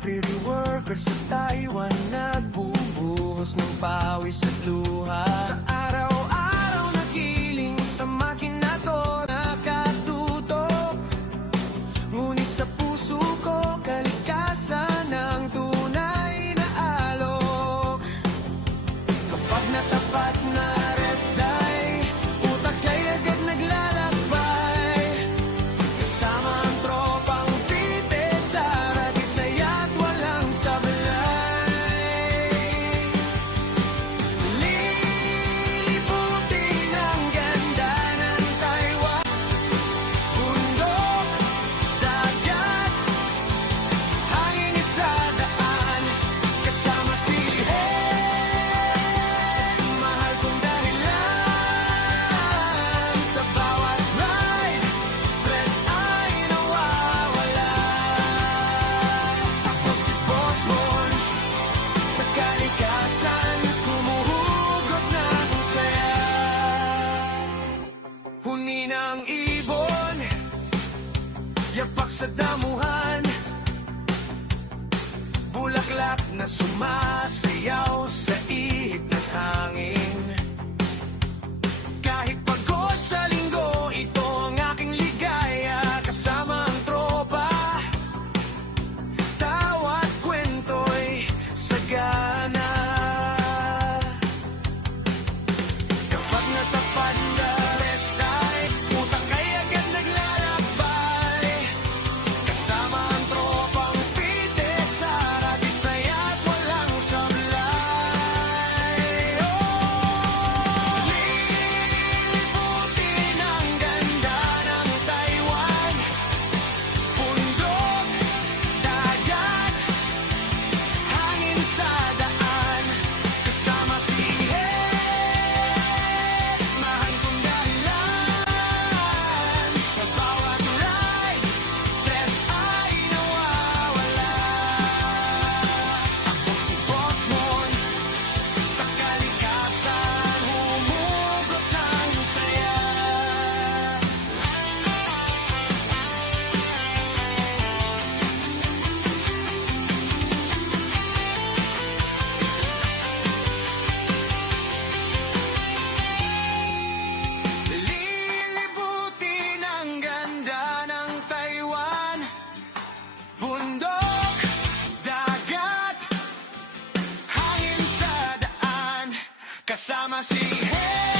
factory worker sa Taiwan, nagbubuhos ng pawis at luha. Sa araw-araw nagiling sa makina to, nakatutok. Ngunit sa puso ko, kalikasan ng tunay na alok. Kapag natapat na rest day, utak ay agad naglalakbay. Kasama ang tropang pites, ara't isaya't walang sablay. Lilibutin ang ganda ng Taiwan, bundok, dagat, hangin sa daan. Kasama si Hen, mahal kong dahilan. Sa bawat ride, stress ay nawawala. Ako si Boss Mons, sa kalikasan, humuhugot ng saya. Huni ng ibon, yapak sa damuhan, bulaklak na sumasayaw sa ihip ng hangin. Kahit pagod sa linggo, ito ang aking ligaya. Kasama ang tropa, tawa't kwento'y sagana. Kapag natapad na rest day, utak ay agad naglalakbay. Kasama ang tropang pites, ara't isaya't walang sablay. Lilibutin ang ganda ng Taiwan, bundok, dagat, hangin sa daan. Kasama si Het, mahal kong dahilan. Sa bawat ride, stress ay nawawala. Ako si Boss Mons, sa kalikasan, humugot ng saya. Lilibutin ang ganda ng Taiwan, bundok, dagat, hangin sa daan. Kasama si Hen.